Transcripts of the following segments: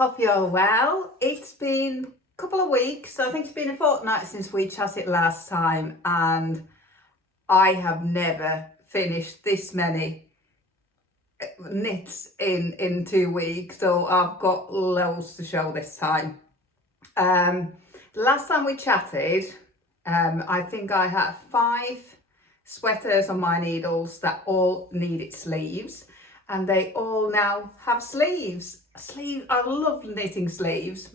Hope you're well. It's been a couple of weeks. I think it's been a fortnight since we chatted last time, and I have never finished this many knits in 2 weeks, so I've got loads to show this time. The last time we chatted, I think I had 5 sweaters on my needles that all needed sleeves, and they all now have sleeves. I love knitting sleeves.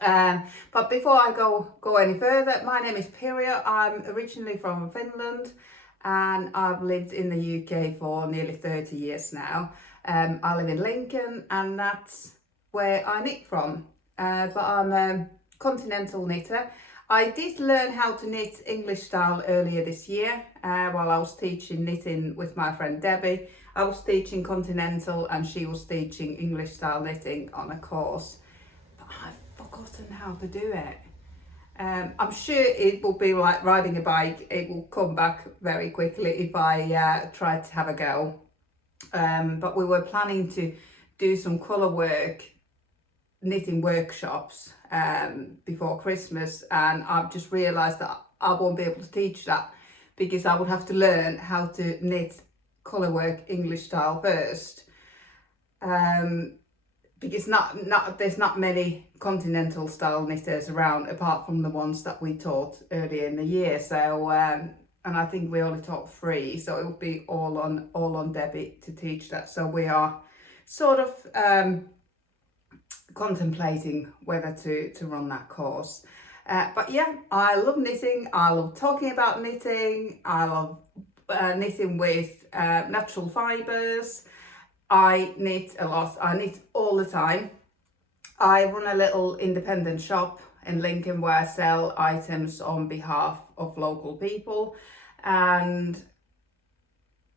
But before I go any further, my name is Pirjo. I'm originally from Finland, and I've lived in the UK for nearly 30 years now. I live in Lincoln, and that's where I knit from. But I'm a continental knitter. I did learn how to knit English style earlier this year while I was teaching knitting with my friend Debbie. I was teaching continental and she was teaching English style knitting on a course, but I've forgotten how to do it. I'm sure it will be like riding a bike. It will come back very quickly if I try to have a go. But we were planning to do some colour work knitting workshops before Christmas, and I've just realised that I won't be able to teach that because I would have to learn how to knit colour work English style first, because there's not many continental style knitters around apart from the ones that we taught earlier in the year. So and I think we only taught 3, so it will be all on Debbie to teach that. So we are sort of contemplating whether to run that course. But yeah, I love knitting. I love talking about knitting. I love knitting with natural fibres. I knit a lot. I knit all the time. I run a little independent shop in Lincoln where I sell items on behalf of local people, and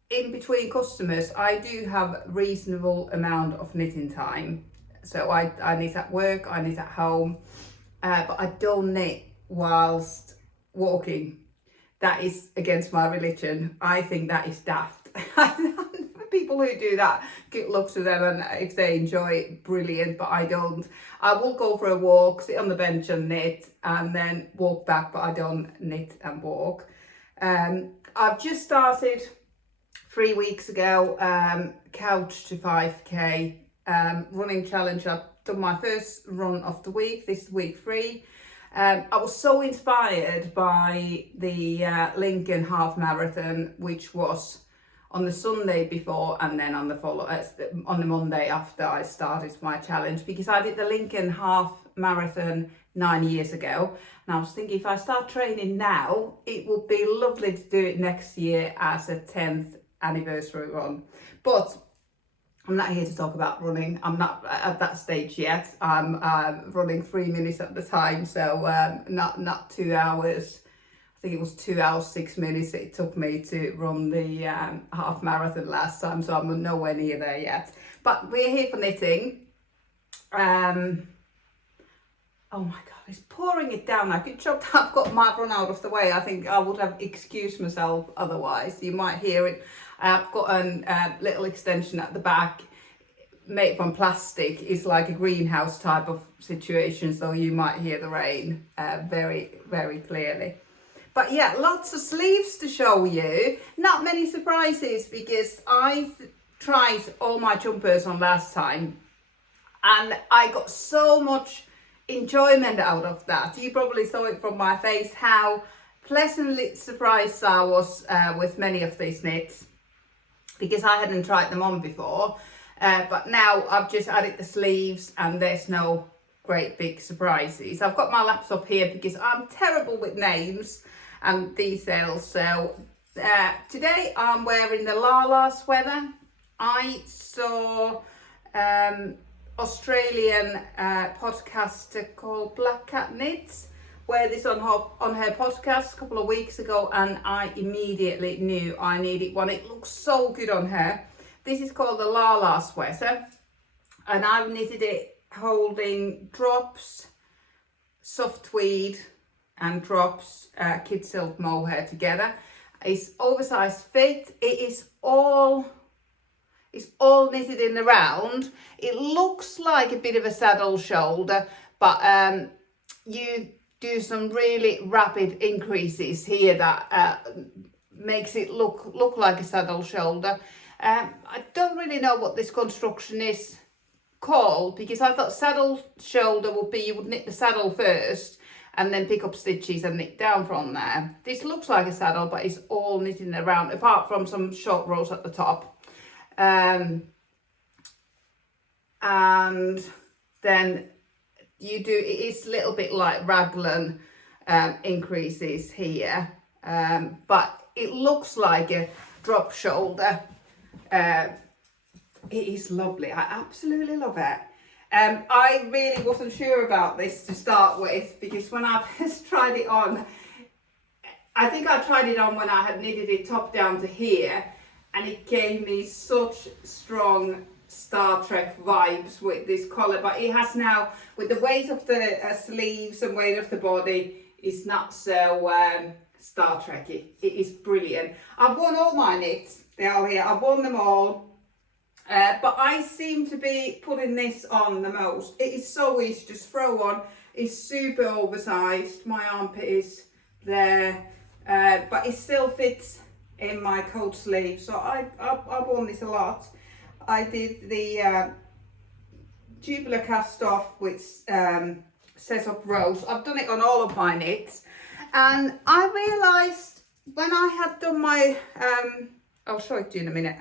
in between customers I do have a reasonable amount of knitting time. So I knit at work, I knit at home, but I don't knit whilst walking. That is against my religion. I think that is daft. People who do that, good luck to them, and if they enjoy it, brilliant, but I don't. I will go for a walk, sit on the bench and knit, and then walk back, but I don't knit and walk. I've just started 3 weeks ago, couch to 5k running challenge. I've done my first run of the week. This is week 3. I was so inspired by the Lincoln half marathon, which was on the Sunday before, and then on the Monday after I started my challenge, because I did the Lincoln half marathon 9 years ago, and I was thinking if I start training now, it would be lovely to do it next year as a 10th anniversary run. But I'm not here to talk about running. I'm not at that stage yet. I'm running 3 minutes at the time, so not 2 hours. I think it was 2 hours 6 minutes it took me to run the half marathon last time, so I'm nowhere near there yet. But we're here for knitting. Oh my god, it's pouring it down. I could job I've got my run out of the way. I think I would have excused myself otherwise. You might hear it. I've got a little extension at the back made from plastic. It's like a greenhouse type of situation, so you might hear the rain very, very clearly. But yeah, lots of sleeves to show you. Not many surprises because I tried all my jumpers on last time and I got so much enjoyment out of that. You probably saw it from my face how pleasantly surprised I was with many of these knits, because I hadn't tried them on before. But now I've just added the sleeves and there's no great big surprises. I've got my laptop here because I'm terrible with names and details. So today I'm wearing the Lala sweater. I saw Australian podcaster called Black Cat Knits wear this on her podcast a couple of weeks ago, and I immediately knew I needed one. It looks so good on her. This is called the Lala sweater, and I've knitted it holding drops, soft tweed and drops kid silk mohair together. It's oversized fit. It's It's all knitted in the round. It looks like a bit of a saddle shoulder, but you do some really rapid increases here that makes it look like a saddle shoulder. I don't really know what this construction is called, because I thought saddle shoulder would be you would knit the saddle first and then pick up stitches and knit down from there. This looks like a saddle, but it's all knitting around apart from some short rows at the top. And then you do, it is a little bit like raglan increases here, but it looks like a drop shoulder. It is lovely. I absolutely love it. I really wasn't sure about this to start with, because when I first tried it on, I think I tried it on when I had knitted it top down to here, and it gave me such strong Star Trek vibes with this colour, but it has now, with the weight of the sleeves and weight of the body, it's not so Star Trekky. It is brilliant. I've worn all my knits, they're all here, I've worn them all, but I seem to be putting this on the most. It is so easy to just throw on. It's super oversized, my armpit is there, but it still fits in my coat sleeve, so I've worn this a lot. I did the tubular cast off, which says up rows. I've done it on all of my knits, and I realised when I had done my I'll show it to you in a minute.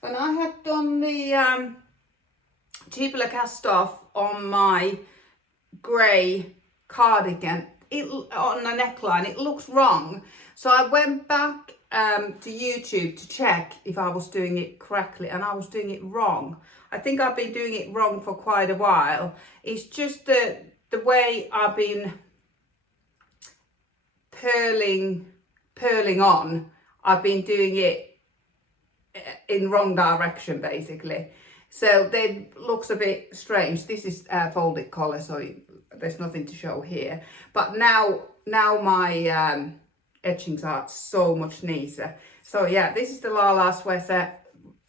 When I had done the tubular cast off on my grey cardigan, it on the neckline, it looks wrong. So I went back to YouTube to check if I was doing it correctly, and I was doing it wrong. I think I've been doing it wrong for quite a while. It's just the way I've been purling on. I've been doing it in wrong direction basically, so they looks a bit strange. This is folded collar, so there's nothing to show here, but now my etchings are so much neater. So yeah, this is the Lala sweater.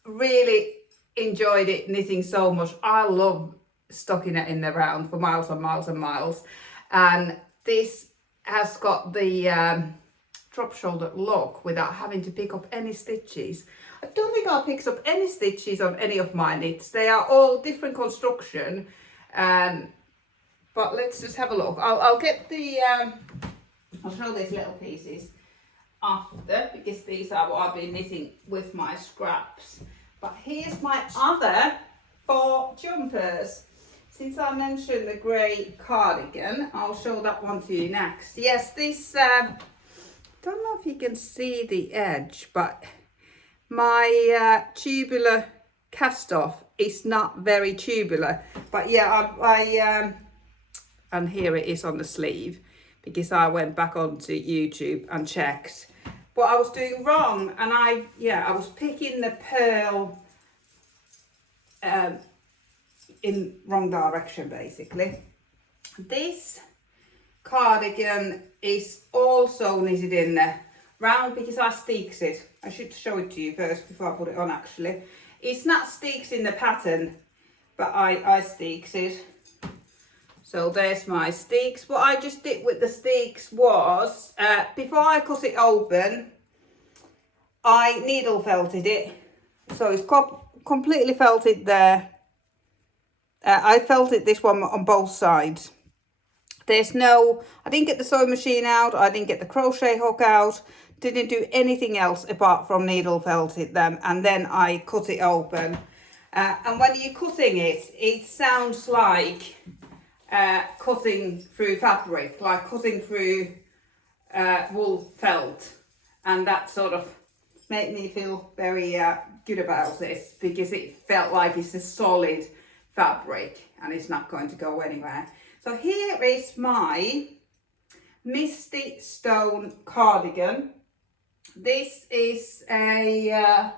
Really enjoyed it knitting so much. I love stocking it in the round for miles and miles and miles, and this has got the drop shoulder look without having to pick up any stitches. I don't think I picked up any stitches on any of my knits. They are all different construction, but let's just have a look. I'll get the I'll show these little pieces after, because these are what I've been knitting with my scraps. But here's my other 4 jumpers. Since I mentioned the grey cardigan, I'll show that one to you next. Yes, this don't know if you can see the edge, but my tubular cast off is not very tubular, but yeah, I and here it is on the sleeve, because I went back onto YouTube and checked what I was doing wrong, and I was picking the pearl in wrong direction basically. This cardigan is also knitted in the round because I steeks it. I should show it to you first before I put it on actually. It's not steeks in the pattern, but I steeks it. So there's my steeks. What I just did with the steeks was, before I cut it open, I needle felted it. So it's completely felted there. I felted this one on both sides. There's no, I didn't get the sewing machine out, I didn't get the crochet hook out, didn't do anything else apart from needle felted them, and then I cut it open. And when you're cutting it, it sounds like cutting through fabric, like cutting through wool felt, and that sort of made me feel very good about this, because it felt like it's a solid fabric and it's not going to go anywhere. So here is my Misty Stone cardigan. This is a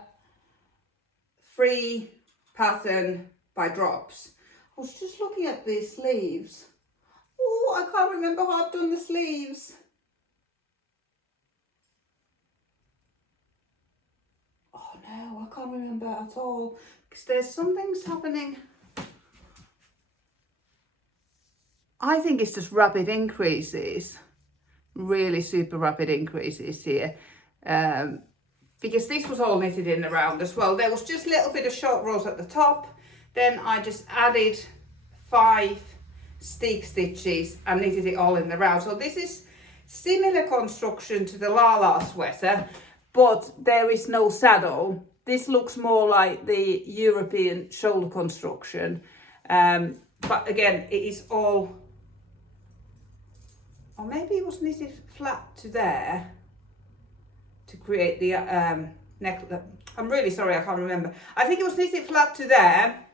free pattern by Drops. I was just looking at these sleeves. Oh, I can't remember how I've done the sleeves. Oh no, No, I can't remember at all. Because there's some things happening. I think it's just rapid increases. Really super rapid increases here. Because this was all knitted in around as well. There was just a little bit of short rows at the top. Then I just added 5 stick stitches and knitted it all in the round. So this is similar construction to the Lala sweater, but there is no saddle. This looks more like the European shoulder construction. But again, it is all, or maybe it was knitted flat to there to create the neck. I'm really sorry, I can't remember. I think it was knitted flat to there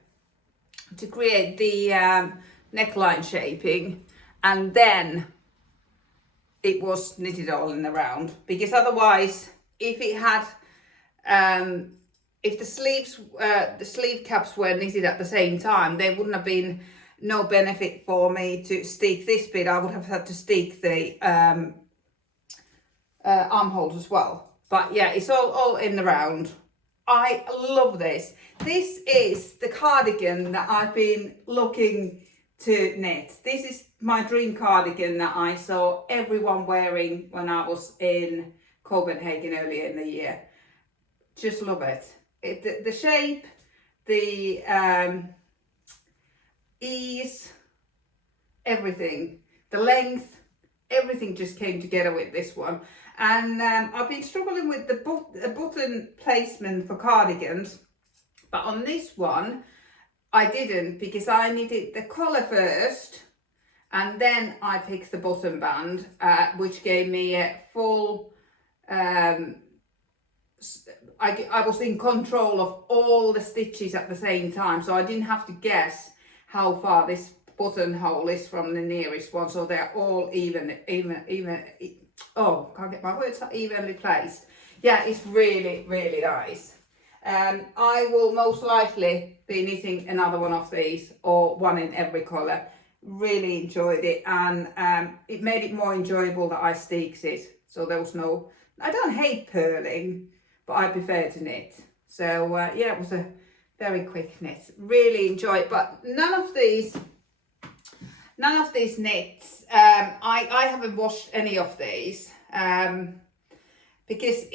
to create the neckline shaping, and then it was knitted all in the round, because otherwise, if it had, if the sleeve caps were knitted at the same time, there wouldn't have been no benefit for me to stick this bit. I would have had to stick the armholes as well. But yeah, it's all in the round. I love this. This is the cardigan that I've been looking to knit. This is my dream cardigan that I saw everyone wearing when I was in Copenhagen earlier in the year. Just love it. The shape, the ease, everything, the length, everything just came together with this one. And I've been struggling with the button placement for cardigans, but on this one I didn't, because I knitted the collar first and then I picked the button band, which gave me a full, I was in control of all the stitches at the same time, so I didn't have to guess how far this buttonhole is from the nearest one, so they're all even, oh, can't get my words, evenly placed. Yeah, it's really, really nice. I will most likely be knitting another one of these, or one in every colour. Really enjoyed it, and it made it more enjoyable that I staked it. So there was no, I don't hate purling, but I prefer to knit. So yeah, it was a very quick knit. Really enjoy it, but none of these knits, I haven't washed any of these, because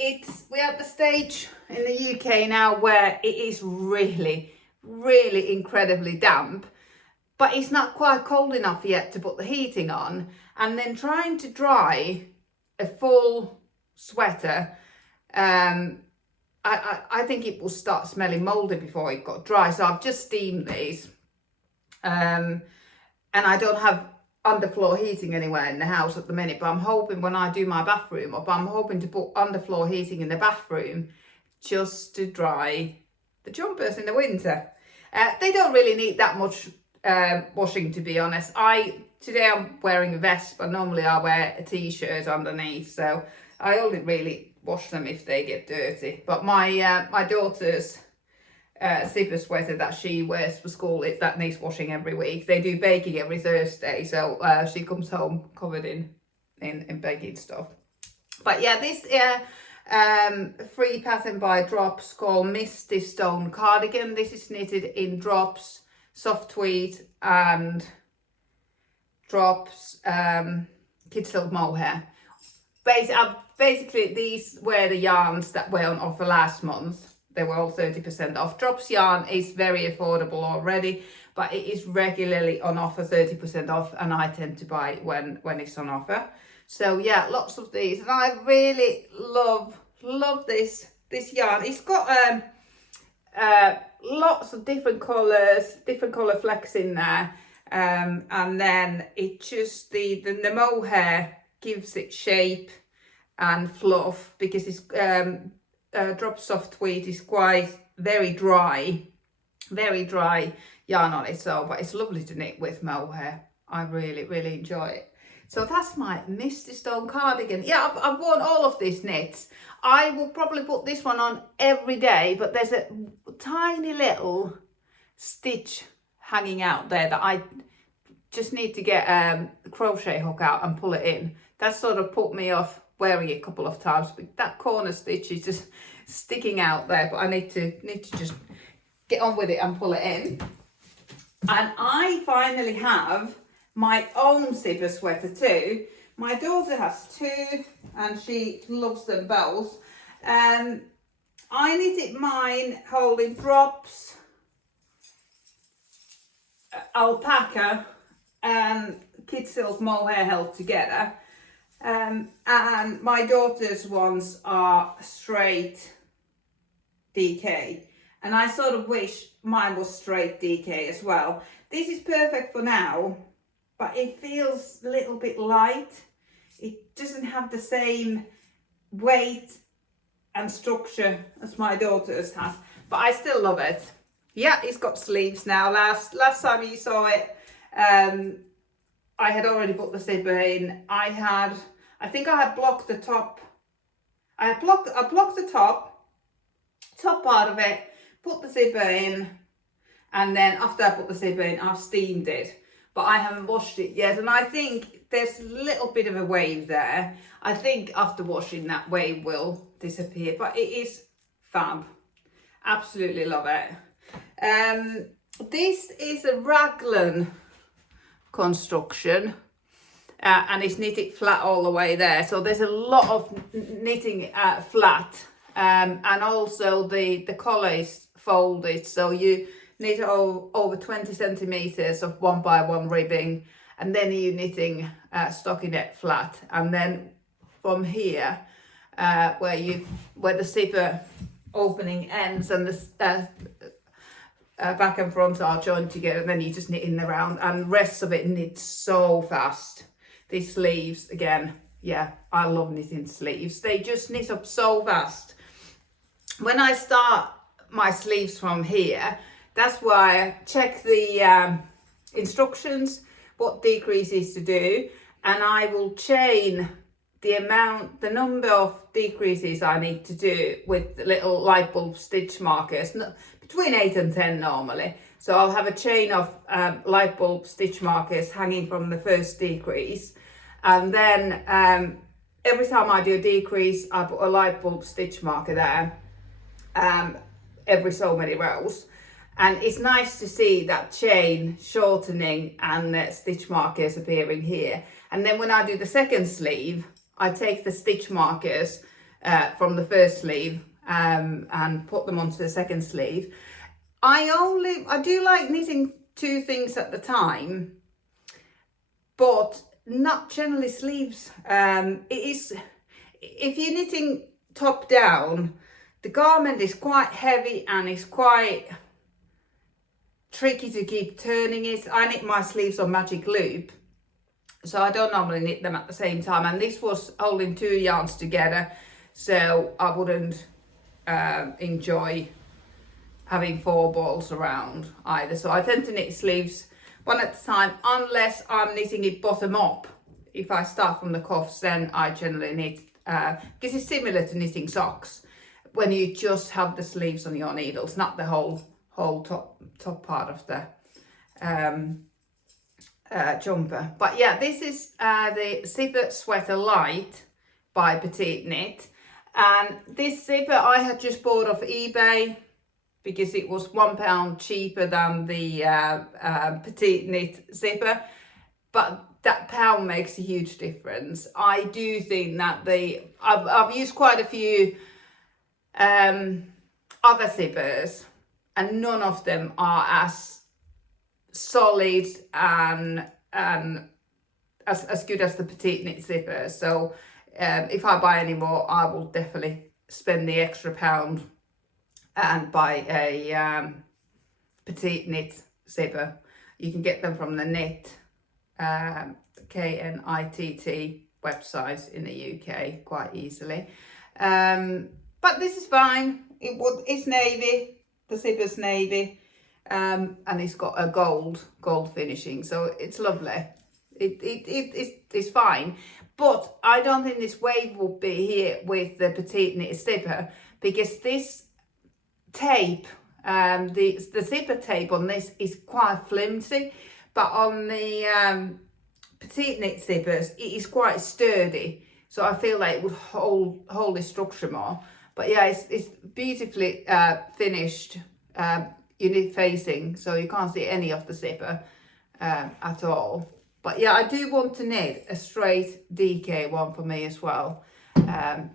we're at the stage in the UK now where it is really, really incredibly damp, but it's not quite cold enough yet to put the heating on, and then trying to dry a full sweater, I think it will start smelling mouldy before it got dry. So I've just steamed these, and I don't have underfloor heating anywhere in the house at the minute, but I'm hoping when I do my bathroom up, I'm hoping to put underfloor heating in the bathroom just to dry the jumpers in the winter. They don't really need that much washing, to be honest. Today I'm wearing a vest, but normally I wear a t-shirt underneath, so I only really wash them if they get dirty. But my daughter's zipper sweater that she wears for school, that needs washing every week. They do baking every Thursday, so she comes home covered in baking stuff. But yeah, this free pattern by Drops called Misty Stone cardigan. This is knitted in Drops soft tweed and Drops kid silk mohair. Basically, these were the yarns that were on offer last month. They were all 30% off. Drops yarn is very affordable already, but it is regularly on offer 30% off, and I tend to buy it when it's on offer. So yeah, lots of these, and I really love this yarn. It's got lots of different colours, different colour flecks in there, and then it just the mohair gives it shape and fluff, because it's Drop soft tweed is quite very dry yarn on it, so but it's lovely to knit with mohair. I really enjoy it. So that's my Misty Stone cardigan. Yeah, I've worn all of these knits. I will probably put this one on every day, but there's a tiny little stitch hanging out there that I just need to get the crochet hook out and pull it in. That sort of put me off wearing it a couple of times, but that corner stitch is just sticking out there, but I need to just get on with it and pull it in. And I finally have my own zipper sweater too. My daughter has two and she loves them both. I knitted mine holding drops, alpaca and kid silk mohair held together. And my daughter's ones are straight DK. And I sort of wish mine was straight DK as well. This is perfect for now, but it feels a little bit light. It doesn't have the same weight and structure as my daughter's has, but I still love it. Yeah, it's got sleeves now. Last time you saw it, I had already put the zipper in. I think I had blocked the top. I blocked the top part of it, put the zipper in, and then after I put the zipper in, I've steamed it. But I haven't washed it yet, and I think there's a little bit of a wave there. I think after washing, that wave will disappear, but it is fab. Absolutely love it. This is a raglan construction, and it's knitted flat all the way there, so there's a lot of knitting flat, and also the collar is folded, so you knit over 20 centimeters of 1x1 ribbing, and then you're knitting stockinette flat, and then from here where the zipper opening ends and the back and front are joined together, and then you just knit in the round, and the rest of it knits so fast. These sleeves, again, yeah, I love knitting sleeves. They just knit up so fast. When I start my sleeves from here, that's why I check the instructions, what decreases to do, and I will chain the number of decreases I need to do with the little light bulb stitch markers, between 8 and 10 normally. So I'll have a chain of light bulb stitch markers hanging from the first decrease, and then every time I do a decrease, I put a light bulb stitch marker there, every so many rows. And it's nice to see that chain shortening and the stitch markers appearing here. And then when I do the second sleeve, I take the stitch markers from the first sleeve and put them onto the second sleeve. I do like knitting two things at the time, but not generally sleeves. If you're knitting top down, the garment is quite heavy and it's quite tricky to keep turning it. I knit my sleeves on magic loop, so I don't normally knit them at the same time, and this was holding two yarns together, so I wouldn't enjoy having four balls around either. So I tend to knit sleeves one at a time, unless I'm knitting it bottom up. If I start from the cuffs, then I generally knit, because it's similar to knitting socks, when you just have the sleeves on your needles, not the whole top part of the jumper. But yeah, this is the Zipper Sweater Light by Petite Knit, and this zipper I had just bought off eBay because it was £1 cheaper than the Petite Knit zipper, but that pound makes a huge difference. I do think that I've used quite a few other zippers, and none of them are as solid and as good as the Petite Knit zipper. So if I buy any more, I will definitely spend the extra £1 and buy a Petite Knit zipper. You can get them from the Knit, KNITT website in the UK quite easily. But this is fine. It's navy. The zipper's navy, and it's got a gold finishing, so it's lovely. It's fine, but I don't think this wave will be here with the Petite Knit zipper, because this tape, the zipper tape on this is quite flimsy, but on the Petite Knit zippers it is quite sturdy. So I feel like it would hold the structure more. But yeah, it's beautifully finished unit facing, so you can't see any of the zipper at all. But yeah, I do want to knit a straight DK one for me as well,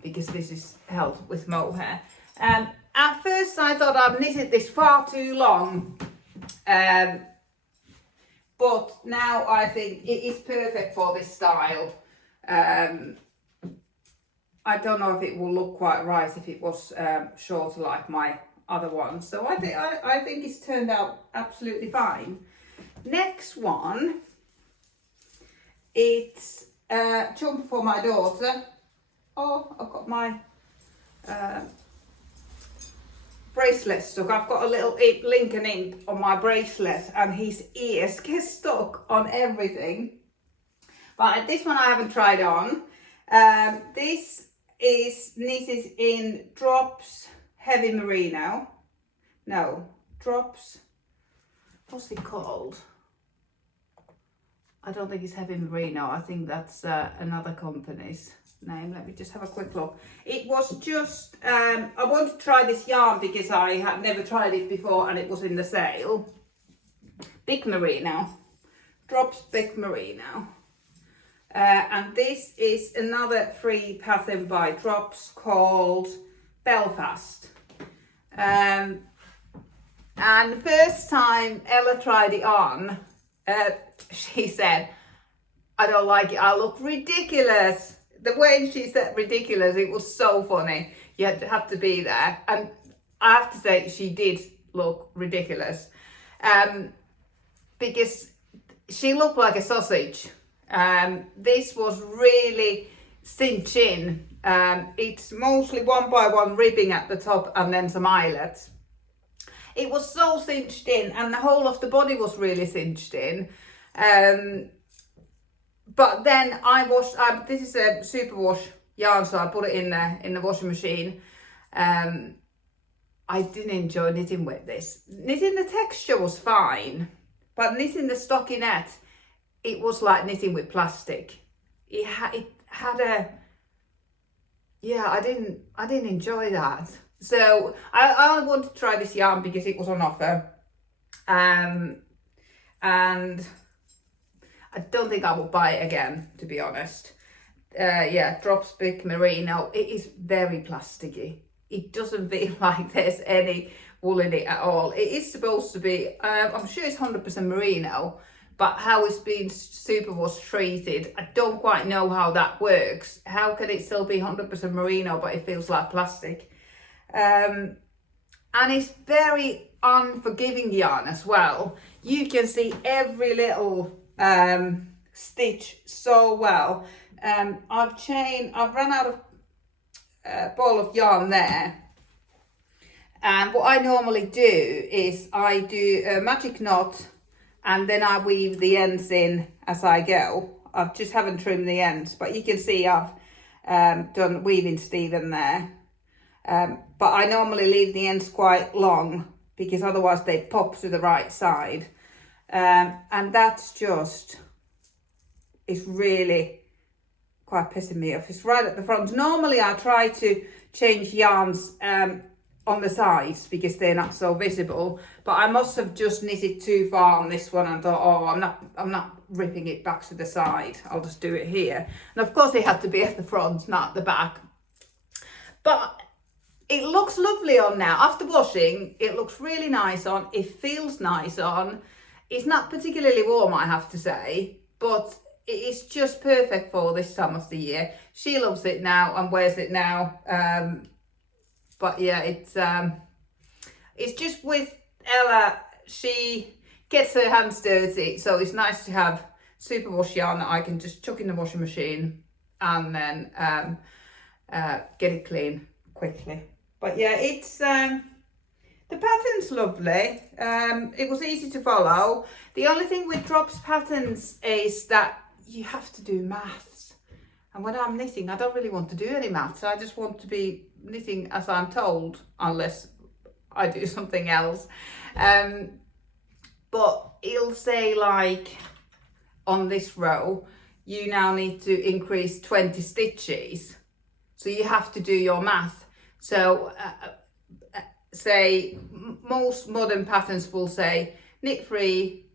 because this is held with mohair. At first I thought I'd knitted this far too long, but now I think it is perfect for this style. I don't know if it will look quite right if it was shorter like my other one. So I think it's turned out absolutely fine. Next one, it's a jumper for my daughter. Oh, I've got my bracelet stuck. I've got a little Lincoln imp on my bracelet and his ears get stuck on everything. But this one I haven't tried on. This is knitted in Drops Heavy Merino. No, Drops, what's it called? I don't think it's Heavy Merino. I think that's another company's name. Let me just have a quick look. It was just, I want to try this yarn because I had never tried it before and it was in the sale. Big Merino, Drops Big Merino. And this is another free pattern by Drops called Belfast. And the first time Ella tried it on, she said, I don't like it, I look ridiculous. The way she said ridiculous, it was so funny. You had to be there. And I have to say, she did look ridiculous. Because she looked like a sausage. This was really cinched in. It's mostly 1x1 ribbing at the top and then some eyelets. It was so cinched in and the whole of the body was really cinched in. But then I washed, this is a superwash yarn, so I put it in the washing machine. I didn't enjoy knitting with this. Knitting the texture was fine, but knitting the stockinette, it was like knitting with plastic. It had a, yeah, I didn't enjoy that. So I wanted to try this yarn because it was on offer. And I don't think I will buy it again, to be honest. Yeah, Drops Big Merino. It is very plasticky. It doesn't feel like there's any wool in it at all. It is supposed to be, I'm sure it's 100% merino, but how it's been superwash treated, I don't quite know how that works. How can it still be 100% merino, but it feels like plastic? And it's very unforgiving yarn as well. You can see every little stitch so well. I've run out of ball of yarn there, and what I normally do is I do a magic knot and then I weave the ends in as I go. I just haven't trimmed the ends, but you can see I've done weaving Stephen there. But I normally leave the ends quite long because otherwise they pop to the right side. And that's just, it's really quite pissing me off. It's right at the front. Normally I try to change yarns on the sides because they're not so visible, but I must have just knitted too far on this one and thought, oh, I'm not ripping it back to the side. I'll just do it here. And of course it had to be at the front, not at the back. But it looks lovely on now. After washing, it looks really nice on. It feels nice on. It's not particularly warm, I have to say, but it's just perfect for this time of the year. She loves it now and wears it now. But yeah, it's just with Ella, she gets her hands dirty, so it's nice to have superwash yarn that I can just chuck in the washing machine and then get it clean quickly. But yeah, it's the pattern's lovely. It was easy to follow. The only thing with Drops patterns is that you have to do maths. And when I'm knitting, I don't really want to do any maths. I just want to be knitting as I'm told, unless I do something else. But it'll say like on this row, you now need to increase 20 stitches. So you have to do your math. So say most modern patterns will say knit 3,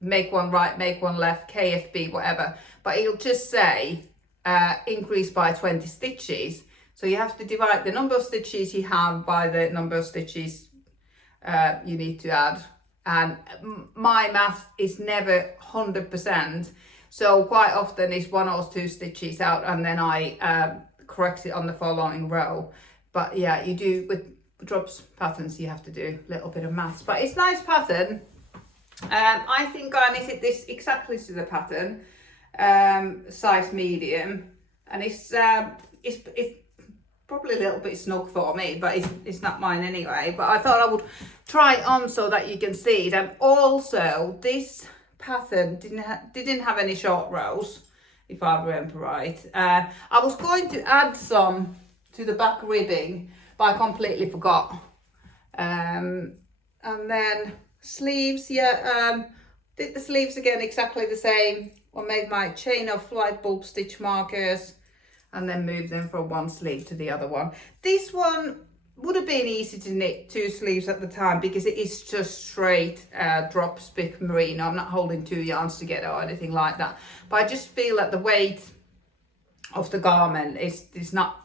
make one right, make one left, KFB, whatever. But it'll just say increase by 20 stitches. So you have to divide the number of stitches you have by the number of stitches you need to add. And my math is never 100%. So quite often it's 1 or 2 stitches out, and then I correct it on the following row. But yeah, you do with drops patterns, you have to do a little bit of maths. But it's a nice pattern. I think I knitted this exactly to the pattern, size medium, and it's probably a little bit snug for me, but it's not mine anyway. But I thought I would try it on so that you can see it. And also this pattern didn't have any short rows, if I remember right. I was going to add some to the back ribbing, but I completely forgot. And then sleeves, yeah, did the sleeves again exactly the same. I made my chain of light bulb stitch markers and then moved them from one sleeve to the other one. This one would have been easy to knit 2 sleeves at the time because it is just straight drop spit merino. I'm not holding 2 yarns together or anything like that. But I just feel that the weight of the garment is not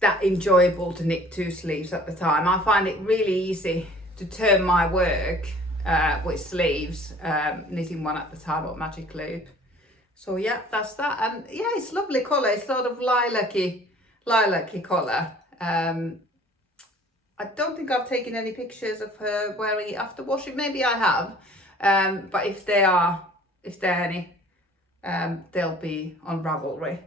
that enjoyable to knit 2 sleeves at the time. I find it really easy to turn my work with sleeves, knitting one at the time or magic loop. So yeah, that's that. And yeah, it's lovely colour. It's sort of lilac-y colour. I don't think I've taken any pictures of her wearing it after washing. Maybe I have, but if there are any, they'll be on Ravelry.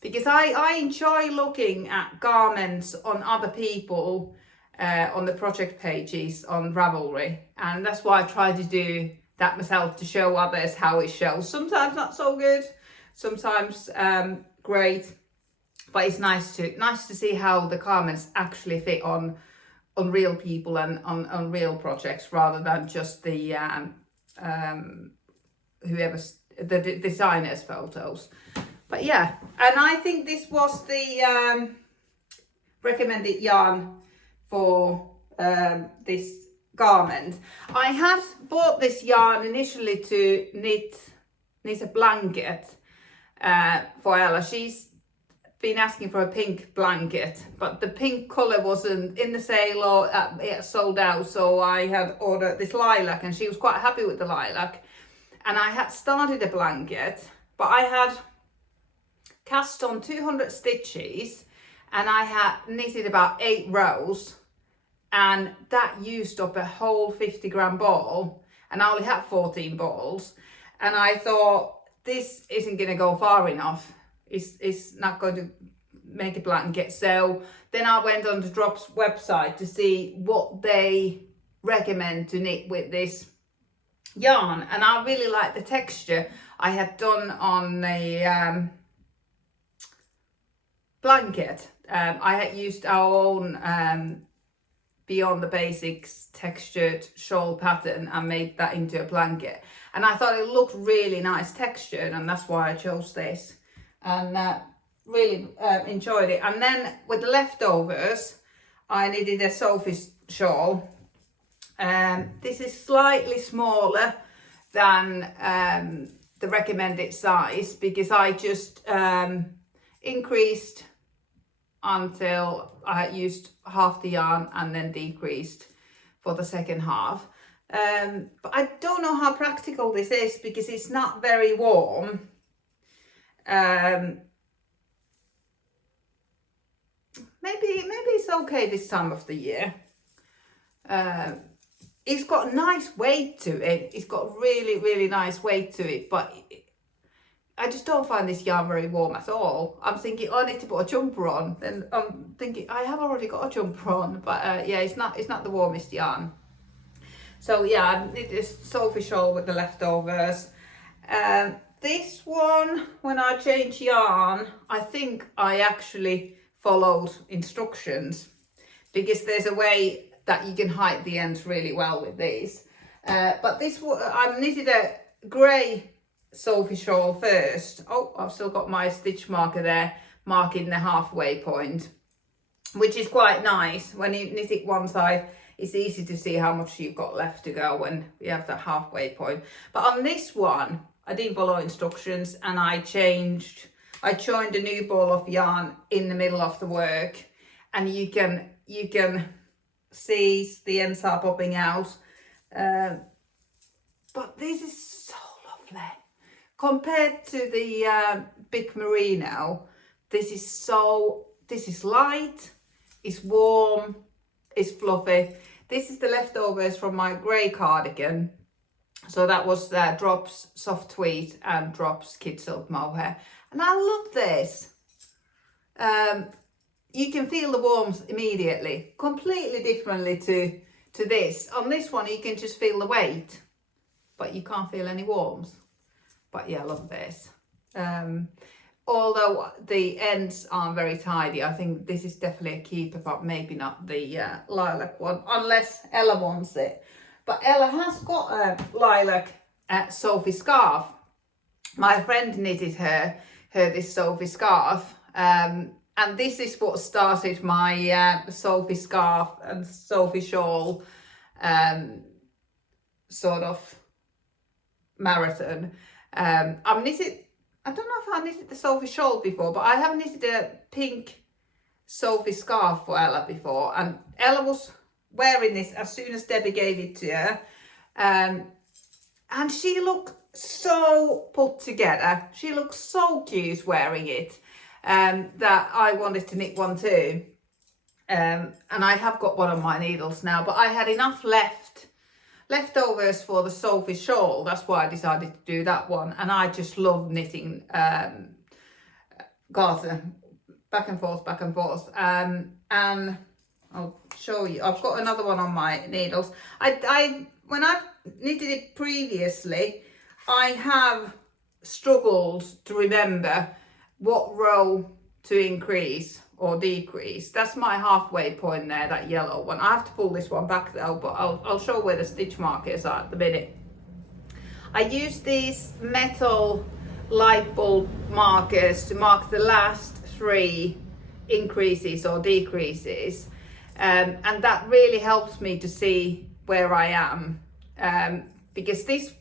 Because I enjoy looking at garments on other people, on the project pages on Ravelry, and that's why I try to do that myself, to show others how it shows. Sometimes not so good, sometimes great, but it's nice to see how the garments actually fit on real people and on real projects, rather than just the the designer's photos. But yeah, and I think this was the recommended yarn for this garment. I had bought this yarn initially to knit a blanket for Ella. She's been asking for a pink blanket, but the pink colour wasn't in the sale or it sold out, so I had ordered this lilac, and she was quite happy with the lilac. And I had started a blanket, but I had cast on 200 stitches and I had knitted about 8 rows, and that used up a whole 50-gram ball, and I only had 14 balls. And I thought, this isn't going to go far enough. It's not going to make a blanket. So then I went on the Drop's website to see what they recommend to knit with this yarn, and I really like the texture I had done on the blanket. I had used our own Beyond the Basics textured shawl pattern and made that into a blanket, and I thought it looked really nice textured, and that's why I chose this, and really enjoyed it. And then with the leftovers, I knitted a Sophie shawl. This is slightly smaller than the recommended size, because I just increased until I used half the yarn and then decreased for the second half. But I don't know how practical this is because it's not very warm. Maybe it's okay this time of the year. It's got nice weight to it. It's got really, really nice weight to it, but I just don't find this yarn very warm at all. I'm thinking, oh, I need to put a jumper on. Then I'm thinking, I have already got a jumper on, but yeah, it's not the warmest yarn. So yeah, I knit this Sophie shawl with the leftovers. This one, when I changed yarn, I think I actually followed instructions, because there's a way that you can hide the ends really well with these. But this, I've knitted a grey Sophie Shawl first. Oh, I've still got my stitch marker there, marking the halfway point, which is quite nice. When you knit it one side, it's easy to see how much you've got left to go when you have the halfway point. But on this one, I didn't follow instructions, and I joined a new ball of yarn in the middle of the work, and you can see the ends are popping out. But this is so lovely. Compared to the big merino, this is light, it's warm, it's fluffy. This is the leftovers from my grey cardigan. So that was Drops soft tweed and Drops kid silk mohair. And I love this. You can feel the warmth immediately, completely differently to this. On this one, you can just feel the weight, but you can't feel any warmth. But yeah, I love this. Although the ends aren't very tidy, I think this is definitely a keeper, but maybe not the lilac one, unless Ella wants it. But Ella has got a lilac Sophie Scarf. My friend knitted her this Sophie Scarf, and this is what started my Sophie Scarf and Sophie Shawl sort of marathon. I don't know if I knitted the Sophie Shawl before, but I have knitted a pink Sophie Scarf for Ella before, and Ella was wearing this as soon as Debbie gave it to her, and she looked so put together. She looked so cute wearing it, that I wanted to knit one too. And I have got one on my needles now, but I had enough leftovers for the Sophie Shawl. That's why I decided to do that one. And I just love knitting garter back and forth. And I'll show you. I've got another one on my needles. When I've knitted it previously, I have struggled to remember what row to increase or decrease. That's my halfway point there, that yellow one. I have to pull this one back though, but I'll show where the stitch markers are at the minute. I use these metal light bulb markers to mark the last 3 increases or decreases, and that really helps me to see where I am, because this,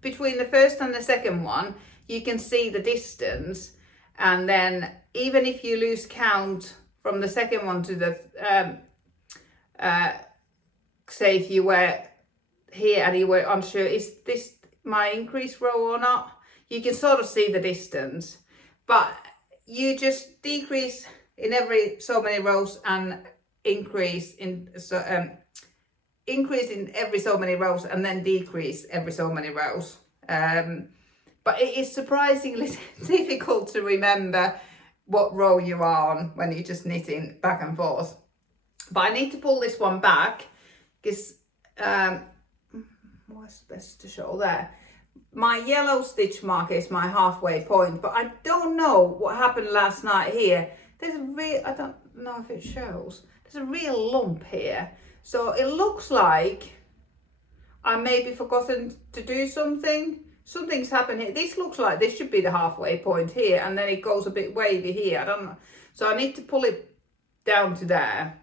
between the first and the second one, you can see the distance. And then even if you lose count from the second one to the, say if you were here and you were unsure, is this my increase row or not? You can sort of see the distance, but you just decrease in every so many rows and increase in every so many rows and then decrease every so many rows. But it is surprisingly difficult to remember what row you are on when you're just knitting back and forth. But I need to pull this one back because, what's best to show there? My yellow stitch marker is my halfway point, but I don't know what happened last night here. There's I don't know if it shows. There's a real lump here. So it looks like I maybe forgotten to do something. Something's happened here. This looks like this should be the halfway point here, and then it goes a bit wavy here. I don't know. So I need to pull it down to there,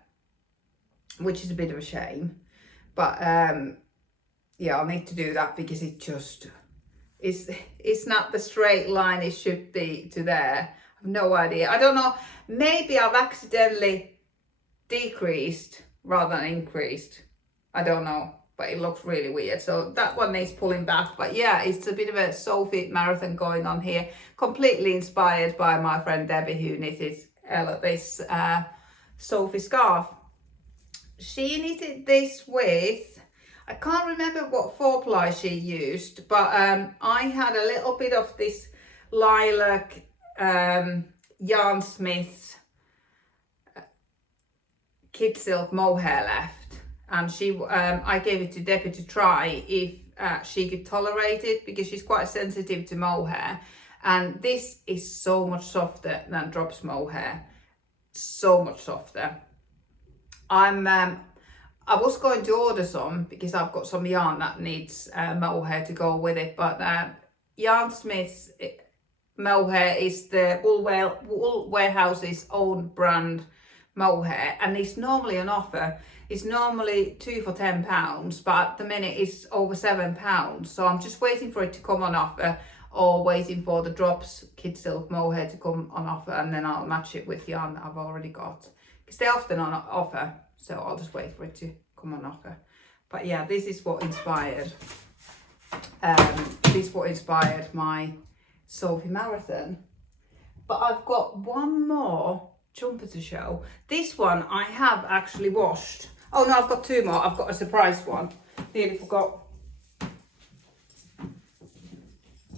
which is a bit of a shame. But yeah, I'll need to do that because it just it's not the straight line it should be to there. I have no idea. I don't know. Maybe I've accidentally decreased rather than increased. I don't know. But it looks really weird, so that one needs pulling back. But yeah, it's a bit of a Sophie marathon going on here, completely inspired by my friend Debbie, who knitted Ella this Sophie Scarf. She knitted this with, I can't remember what 4-ply she used, but I had a little bit of this Lilac Yarn Smith's kid silk mohair left. And I gave it to Debbie to try if she could tolerate it, because she's quite sensitive to mohair. And this is so much softer than Drops mohair, so much softer. I'm I was going to order some because I've got some yarn that needs mohair to go with it, but Yarnsmith's mohair is the Wool Warehouse's own brand mohair, and it's normally on offer. It's normally 2 for £10, but at the minute it's over £7. So I'm just waiting for it to come on offer, or waiting for the Drops Kid Silk mohair to come on offer, and then I'll match it with yarn that I've already got, because they're often on offer. So I'll just wait for it to come on offer. But yeah, this is what inspired my Sophie marathon. But I've got one more jumper to show. This one I have actually washed. Oh no, I've got two more. I've got a surprise one. Nearly forgot.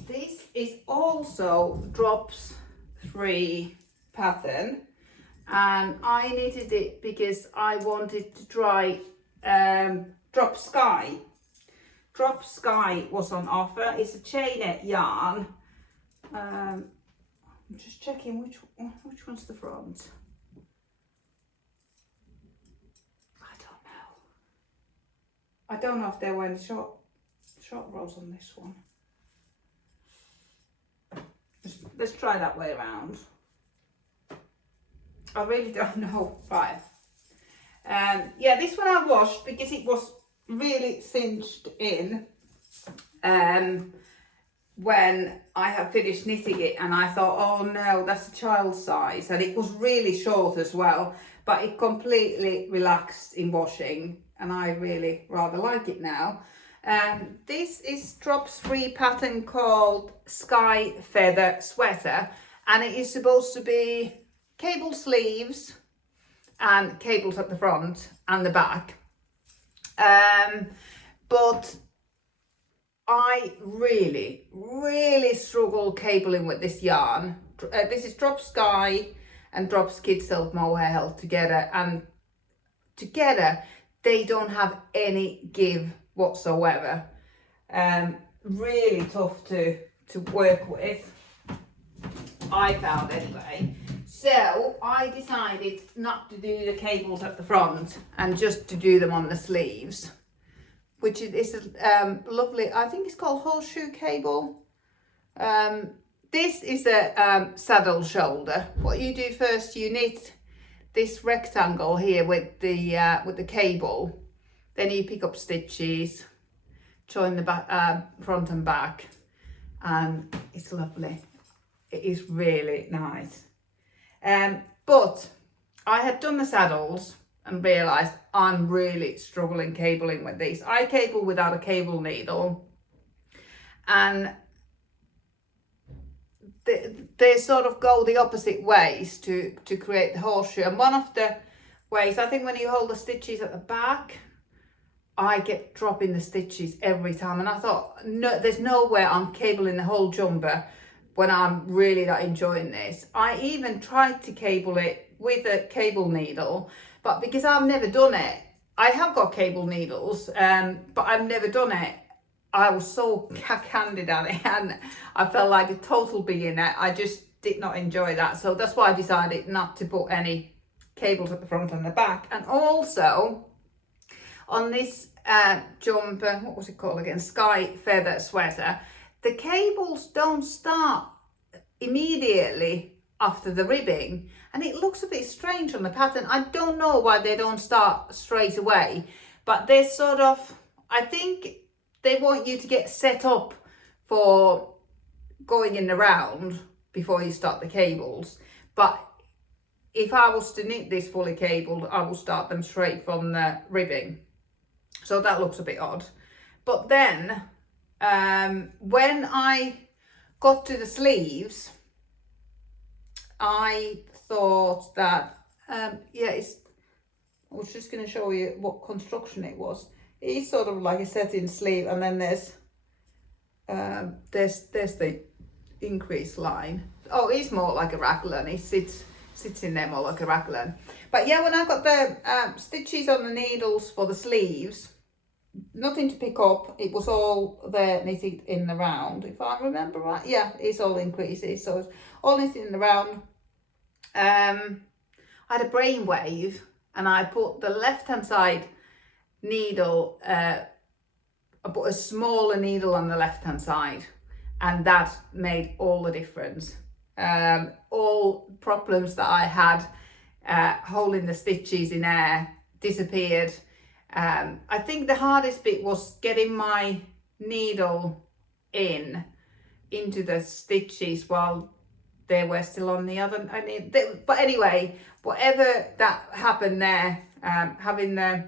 This is also Drops 3 pattern, and I knitted it because I wanted to try Drop Sky. Drop Sky was on offer. It's a chainette yarn. I'm just checking which one's the front. I don't know if they're wearing short rows on this one. Let's try that way around. I really don't know. Right. Yeah, this one I washed because it was really cinched in when I had finished knitting it, and I thought, oh no, that's a child size, and it was really short as well, but it completely relaxed in washing, and I really rather like it now. This is Drops 3 pattern called Sky Feather Sweater, and it is supposed to be cable sleeves and cables at the front and the back. But I really struggle cabling with this yarn. This is Drop Sky and Drops Kid Silk mohair held together, and together they don't have any give whatsoever. Really tough to work with, I found anyway. So I decided not to do the cables at the front and just to do them on the sleeves, which is lovely. I think it's called horseshoe cable. This is a saddle shoulder. What you do first, you knit this rectangle here with the cable. Then you pick up stitches, join the back, front and back, and it's lovely. It is really nice. But I had done the saddles and realised I'm really struggling cabling with these. I cable without a cable needle, and they sort of go the opposite ways to create the horseshoe. And one of the ways, I think when you hold the stitches at the back, I get dropping the stitches every time, and I thought, no, there's no way I'm cabling the whole jumper when I'm really not enjoying this. I even tried to cable it with a cable needle, but because I've never done it, I have got cable needles, but I've never done it. I was so cack-handed at it, and I felt like a total beginner. I just did not enjoy that, so that's why I decided not to put any cables at the front and the back. And also on this jumper, what was it called again, Sky Feather Sweater, the cables don't start immediately after the ribbing, and it looks a bit strange on the pattern. I don't know why they don't start straight away, but they're sort of, I think they want you to get set up for going in the round before you start the cables. But if I was to knit this fully cabled, I will start them straight from the ribbing. So that looks a bit odd. But then when I got to the sleeves, I thought that, yeah, I was just going to show you what construction it was. It's sort of like a set-in sleeve, and then there's the increase line. Oh, it's more like a raglan. It sits in there more like a raglan. But yeah, when I got the stitches on the needles for the sleeves, nothing to pick up. It was all there knitted in the round, if I remember right. Yeah, it's all increases, so it's all knitted in the round. I had a brainwave, and I put the left hand side needle, I put a smaller needle on the left hand side, and that made all the difference. All problems that I had holding the stitches in air disappeared. I think the hardest bit was getting my needle into the stitches while they were still on the other. But anyway, whatever that happened there, having the,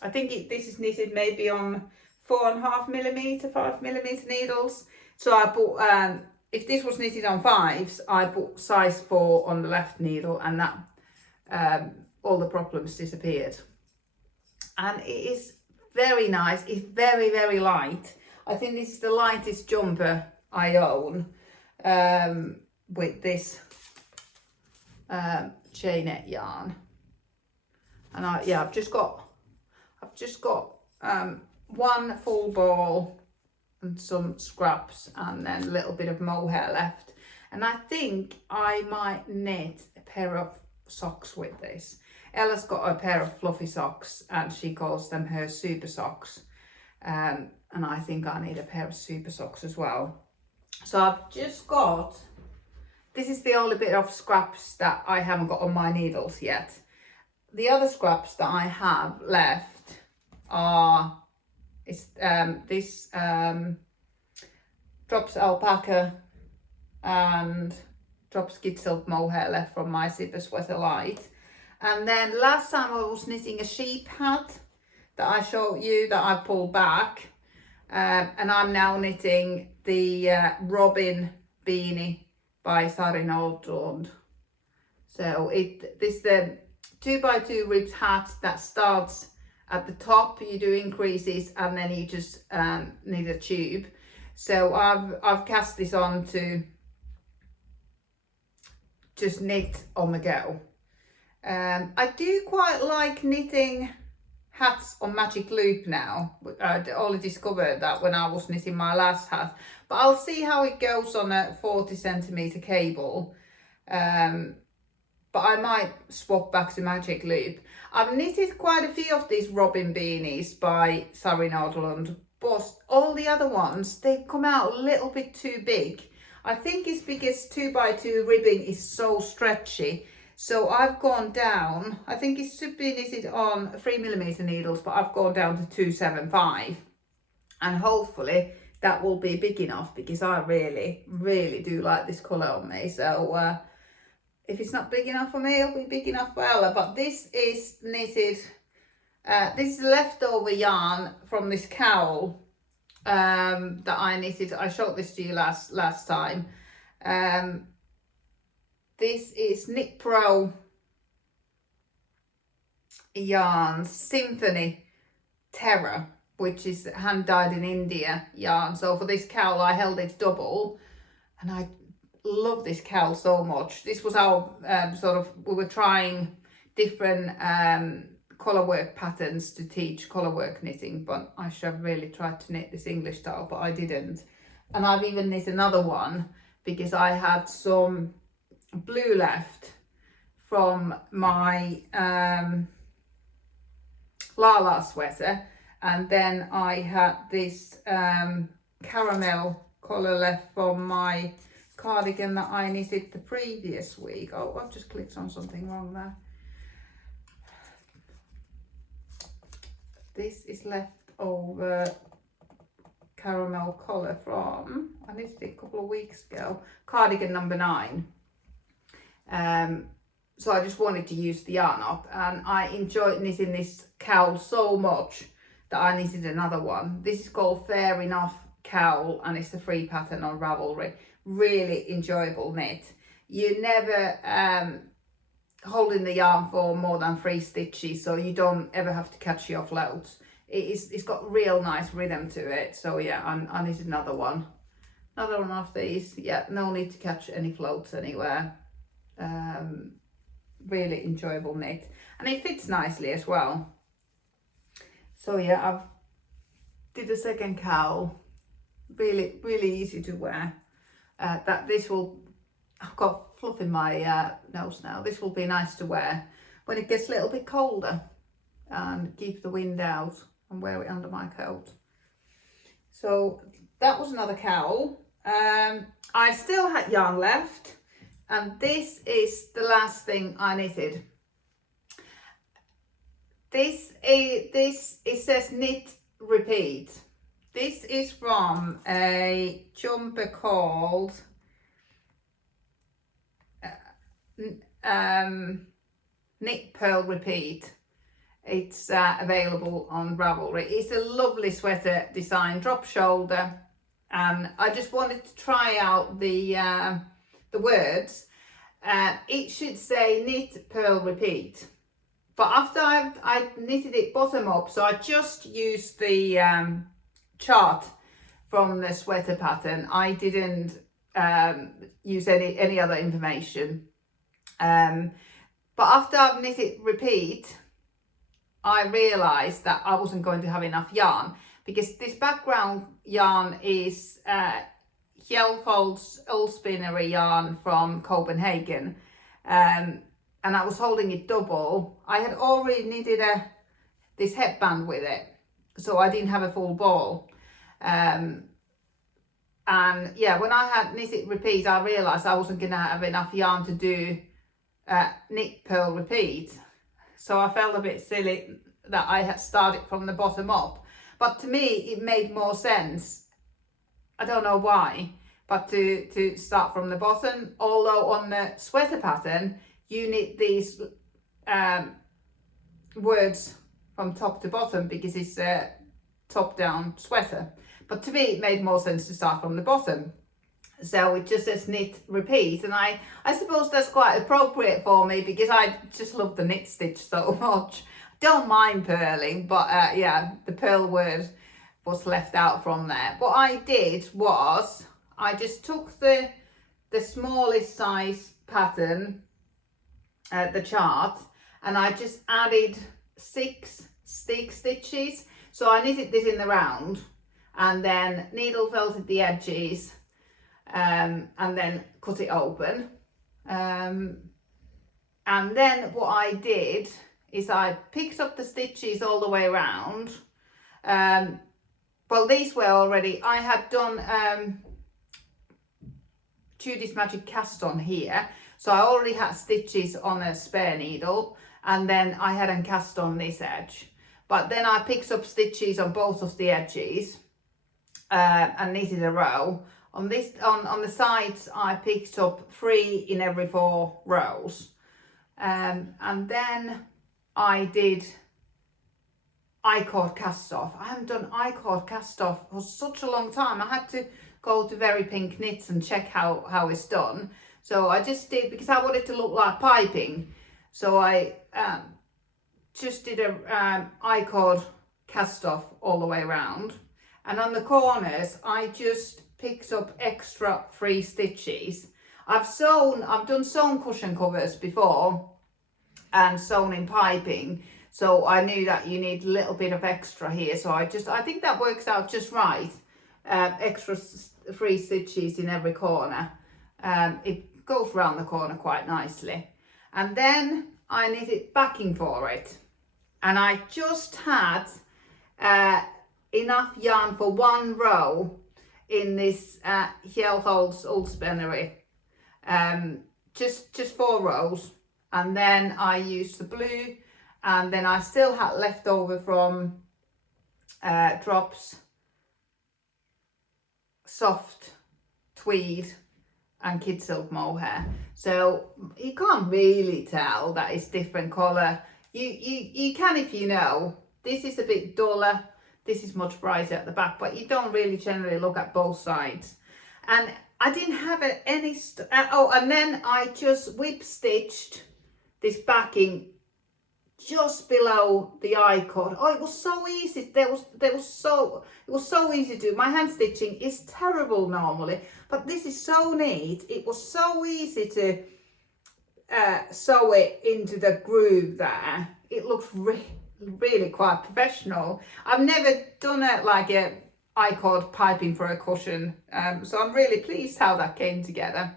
I think this is knitted maybe on 4.5mm, 5mm needles. So I put, if this was knitted on 5s, I put size 4 on the left needle, and that all the problems disappeared. And it is very nice. It's very, very light. I think this is the lightest jumper I own, with this chainette yarn. And I've just got one full ball and some scraps, and then a little bit of mohair left. And I think I might knit a pair of socks with this. Ella's got a pair of fluffy socks, and she calls them her super socks. And I think I need a pair of super socks as well. So I've just got, this is the only bit of scraps that I haven't got on my needles yet. The other scraps that I have left are this Drops alpaca and Drops kid silk mohair left from my zipper sweater light. And then last time I was knitting a sheep hat that I showed you that I pulled back, and I'm now knitting the Robin Beanie by Sari Nordlund. So this is the 2x2 ribbed hat that starts at the top. You do increases and then you just need a tube. So I've cast this on to just knit on the go. I do quite like knitting hats on magic loop now. I only discovered that when I was knitting my last hat, but I'll see how it goes on a 40cm cable. But I might swap back to magic loop. I've knitted quite a few of these Robin beanies by Sari Nordlund, but all the other ones, they've come out a little bit too big. I think it's because 2x2 ribbing is so stretchy. So I've gone down, I think it should be knitted on 3mm needles, but I've gone down to 275. And hopefully that will be big enough, because I really, really do like this colour on me. So if it's not big enough for me, it'll be big enough for Ella. But this is knitted, this is leftover yarn from this cowl that I knitted. I showed this to you last time. This is Knit Pro yarn Symphony Terra, which is hand dyed in India yarn. So for this cowl I held it double, and I love this cowl so much. This was our we were trying different colour work patterns to teach colour work knitting, but I should have really tried to knit this English style, but I didn't. And I've even knit another one because I had some blue left from my Lala sweater, and then I had this caramel colour left from my cardigan that I knitted the previous week. Oh, I've just clicked on something wrong there. This is leftover caramel colour from, I knitted it a couple of weeks ago, cardigan number 9. So I just wanted to use the yarn up, and I enjoyed knitting this cowl so much that I knitted another one. This is called Fair Enough Cowl, and it's a free pattern on Ravelry. Really enjoyable knit. You never holding the yarn for more than 3 stitches, so you don't ever have to catch your floats. It's got real nice rhythm to it. So yeah, I knitted another one of these. Yeah, no need to catch any floats anywhere. Really enjoyable knit, and it fits nicely as well. So yeah, I've did a second cowl. Really easy to wear. I've got fluff in my nose now. This will be nice to wear when it gets a little bit colder and keep the wind out. and wear it under my coat. So that was another cowl. I still had yarn left, and this is the last thing I knitted. It says knit repeat. This is from a jumper called Knit Pearl Repeat. It's available on Ravelry. It's a lovely sweater design, drop shoulder, and I just wanted to try out the words. It should say Knit Pearl Repeat, but after I knitted it bottom up, so I just used the chart from the sweater pattern. I didn't use any other information, but after I've knitted repeat, I realised that I wasn't going to have enough yarn, because this background yarn is Hjelfold's old spinnery yarn from Copenhagen, and I was holding it double. I had already knitted this headband with it, so I didn't have a full ball. And yeah, when I had knitted repeat, I realised I wasn't going to have enough yarn to do knit pearl repeat. So I felt a bit silly that I had started from the bottom up. But to me, it made more sense. I don't know why, but to start from the bottom. Although on the sweater pattern, you knit these words from top to bottom because it's a top-down sweater. But to me, it made more sense to start from the bottom. So it just says knit repeat, and I suppose that's quite appropriate for me because I just love the knit stitch so much. Don't mind purling, but yeah, the purl word was left out from there. What I did was I just took the smallest size pattern, the chart, and I just added 6 stick stitches. So I knitted this in the round, and then needle felted the edges, and then cut it open. And then what I did is I picked up the stitches all the way around. Well, these were already, I had done Judy's Magic cast on here, so I already had stitches on a spare needle, and then I hadn't cast on this edge. But then I picked up stitches on both of the edges and knitted a row. On this, on the sides, I picked up 3 in every 4 rows. And then I did I-cord cast off. I haven't done I-cord cast off for such a long time. I had to go to Very Pink Knits and check how it's done. So I just did, because I wanted to look like piping. So I just did a I-cord cast off all the way around. And on the corners, I just picked up extra 3 stitches. I've done sewn cushion covers before and sewn in piping, so I knew that you need a little bit of extra here. So I think that works out just right. Extra 3 stitches in every corner. It goes around the corner quite nicely. And then I knitted backing for it, and I just had enough yarn for 1 row in this Hjelfold's old spinnery, just 4 rows, and then I used the blue, and then I still had left over from Drops soft tweed and kid silk mohair. So you can't really tell that it's different colour. You can if you know. This is a bit duller. This is much brighter at the back, but you don't really generally look at both sides. And I didn't have any, and then I just whip stitched this backing just below the I-cord. Oh, it was so easy. It was so easy to do. My hand stitching is terrible normally, but this is so neat. It was so easy to sew it into the groove there. It looks really quite professional. I've never done it like a I-cord piping for a cushion, so I'm really pleased how that came together.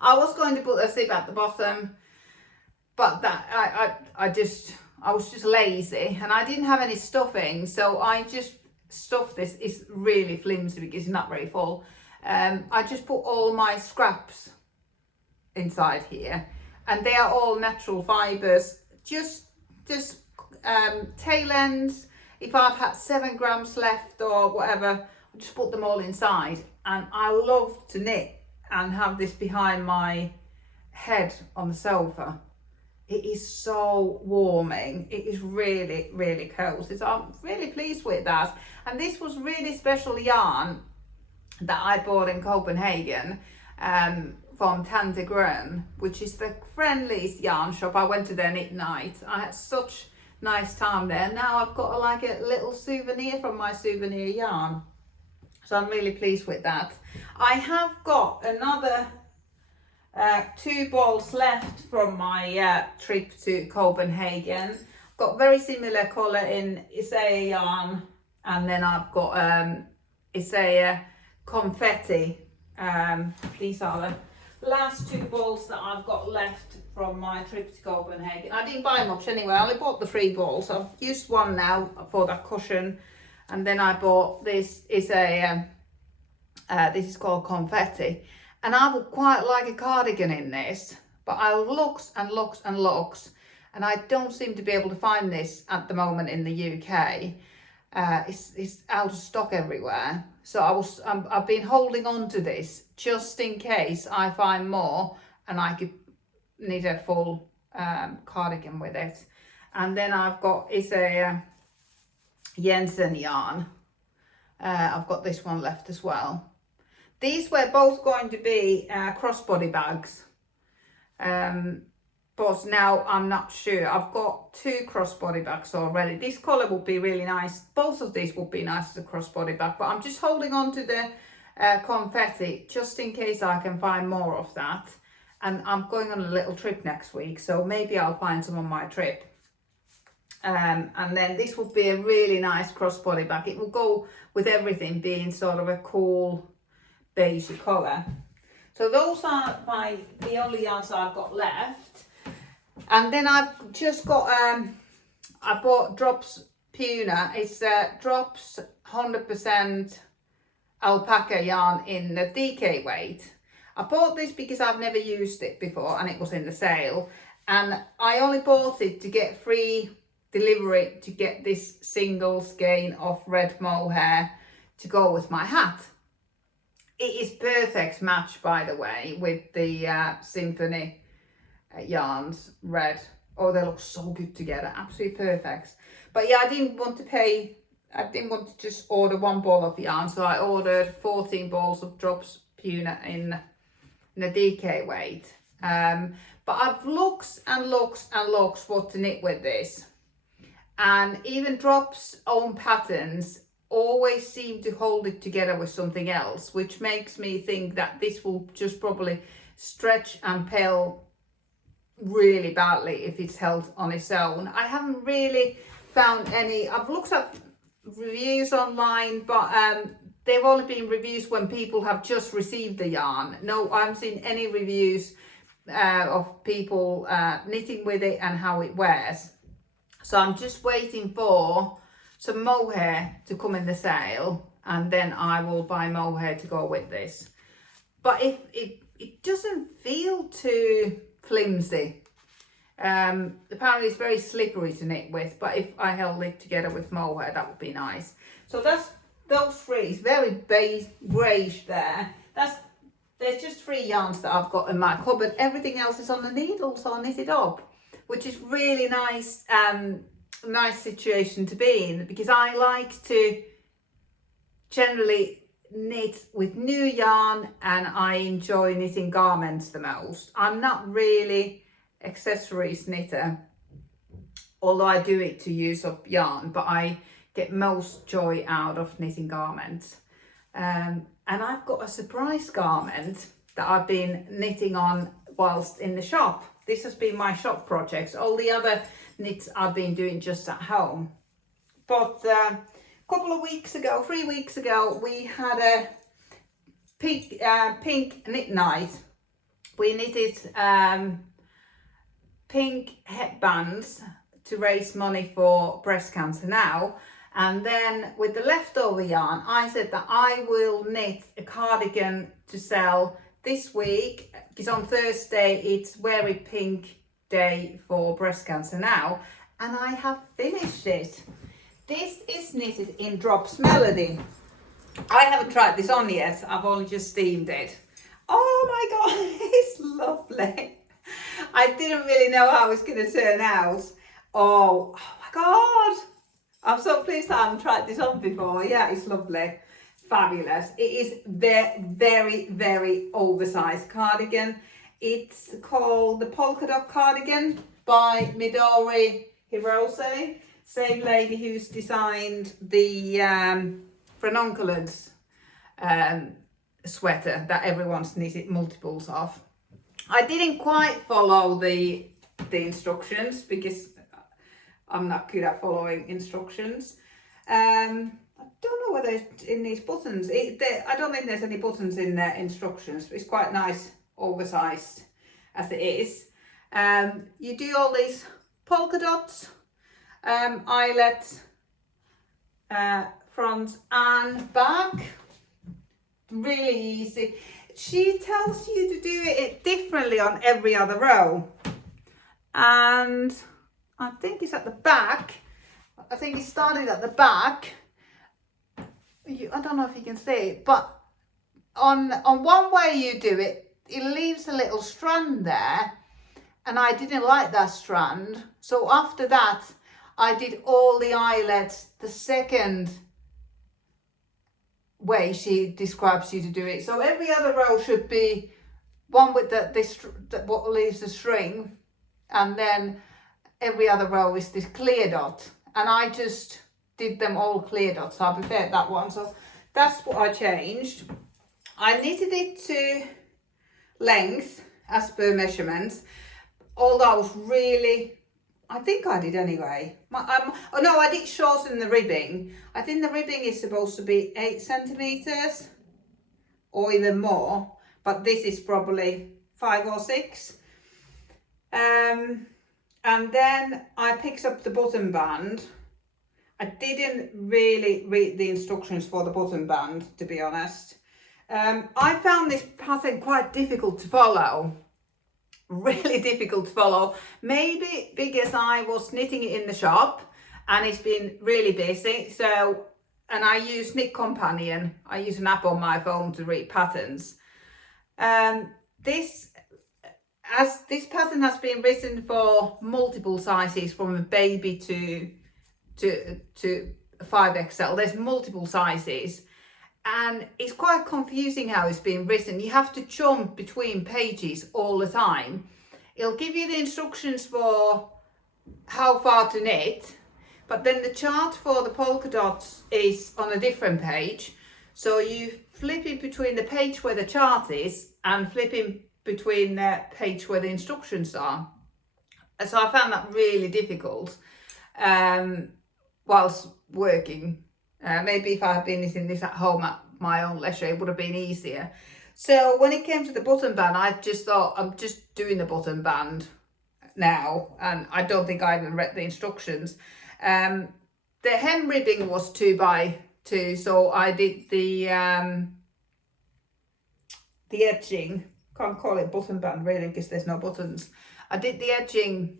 I was going to put a zip at the bottom, but that I was just lazy and I didn't have any stuffing, so I just stuffed this. It's really flimsy because it's not very full. I just put all my scraps inside here, and they are all natural fibres, just tail ends. If I've had 7 grams left or whatever, I just put them all inside. And I love to knit and have this behind my head on the sofa. It is so warming. It is really, really cozy. So I'm really pleased with that. And this was really special yarn that I bought in Copenhagen from Tante Grön, which is the friendliest yarn shop. I went to their knit night. I had such nice time there. Now I've got like a little souvenir from my souvenir yarn. So I'm really pleased with that. I have got another 2 balls left from my trip to Copenhagen. Got very similar colour in Isaiah yarn, and then I've got Isaiah confetti. These are the last 2 balls that I've got left from my trip to Copenhagen. I didn't buy much anyway. I only bought the 3 balls. I've used one now for that cushion, and then I bought this. Is a this is called confetti, and I would quite like a cardigan in this, but I looks and looks and looks, and I don't seem to be able to find this at the moment in the UK. It's out of stock everywhere, so I've been holding on to this just in case I find more and I could knit a full cardigan with it. And then I've got is a Jensen yarn. I've got this one left as well. These were both going to be crossbody bags, but now I'm not sure. I've got 2 crossbody bags already. This colour would be really nice. Both of these would be nice as a crossbody bag, but I'm just holding on to the confetti just in case I can find more of that. And I'm going on a little trip next week, so maybe I'll find some on my trip. And then this would be a really nice crossbody bag. It will go with everything being sort of a cool beige colour. So those are the only yarns I've got left. And then I've just got I bought Drops Puna. It's Drops 100% alpaca yarn in the DK weight. I bought this because I've never used it before and it was in the sale, and I only bought it to get free delivery to get this single skein of red mohair to go with my hat. It is perfect match, by the way, with the Symphony yarns red. Oh, they look so good together, absolutely perfect. But yeah, I didn't want to just order 1 ball of yarn, so I ordered 14 balls of Drops Puna in a DK weight. But I've looked and looked and looked what to knit with this, and even Drops' own patterns always seem to hold it together with something else, which makes me think that this will just probably stretch and peel really badly if it's held on its own. I haven't really found any. I've looked at reviews online, but they've only been reviews when people have just received the yarn. No, I haven't seen any reviews of people knitting with it and how it wears. So I'm just waiting for some mohair to come in the sale, and then I will buy mohair to go with this. But if it doesn't feel too flimsy. Apparently it's very slippery to knit with, but if I held it together with mohair, that would be nice. So that's those 3. It's very beige, greyish there. There's just 3 yarns that I've got in my cupboard. Everything else is on the needle, so I'll knit it up, which is really nice. Nice situation to be in, because I like to generally knit with new yarn and I enjoy knitting garments the most. I'm not really accessories knitter, although I do it to use up yarn, but I get most joy out of knitting garments. And I've got a surprise garment that I've been knitting on whilst in the shop. This has been my shop projects. All the other knits I've been doing just at home. But a couple of weeks ago, 3 weeks ago, we had a pink knit night. We knitted pink headbands to raise money for breast cancer now. And then with the leftover yarn, I said that I will knit a cardigan to sell this week, because on Thursday it's Wear It Pink Day for breast cancer now, and I have finished it. This is knitted in Drops Melody. I haven't tried this on yet, I've only just steamed it. Oh my god, it's lovely. I didn't really know how it's going to turn out. Oh my god, I'm so pleased that I haven't tried this on before. Yeah, it's lovely. Fabulous. It is very, very oversized cardigan. It's called the Polka Dot Cardigan by Midori Hirose. Same lady who's designed the Ranunculus sweater that everyone's knitted multiples of. I didn't quite follow the instructions because I'm not good at following instructions. I don't know whether it's in these buttons. I don't think there's any buttons in the instructions, but it's quite nice, oversized as it is. You do all these polka dots, eyelets, front and back. Really easy. She tells you to do it differently on every other row, and I think it's at the back. I think it started at the back. I don't know if you can see it, but on one way you do it, it leaves a little strand there, and I didn't like that strand. So after that, I did all the eyelets the second way she describes you to do it. So every other row should be one with what leaves the string, and then every other row is this clear dot, and I just did them all clear dots, so I preferred that one. So that's what I changed. I knitted it to length as per measurements, although I was really, I think I did anyway. Oh no, I did shorten the ribbing. I think the ribbing is supposed to be 8 centimeters or even more, but this is probably 5 or 6. And then I picked up the button band. I didn't really read the instructions for the button band, to be honest. I found this pattern quite difficult to follow. Really difficult to follow. Maybe because I was knitting it in the shop and it's been really busy. So, and I use Knit Companion. I use an app on my phone to read patterns. This pattern has been written for multiple sizes, from a baby to 5XL. There's multiple sizes, and it's quite confusing how it's been written. You have to jump between pages all the time. It'll give you the instructions for how far to knit, but then the chart for the polka dots is on a different page. So you flip it between the page where the chart is and flipping between the page where the instructions are. So I found that really difficult whilst working. Maybe if I had been knitting this at home at my own leisure, it would have been easier. So when it came to the button band, I just thought, I'm just doing the button band now, and I don't think I even read the instructions. The hem ribbing was 2 by 2, so I did the edging. Can't call it button band really because there's no buttons. I did the edging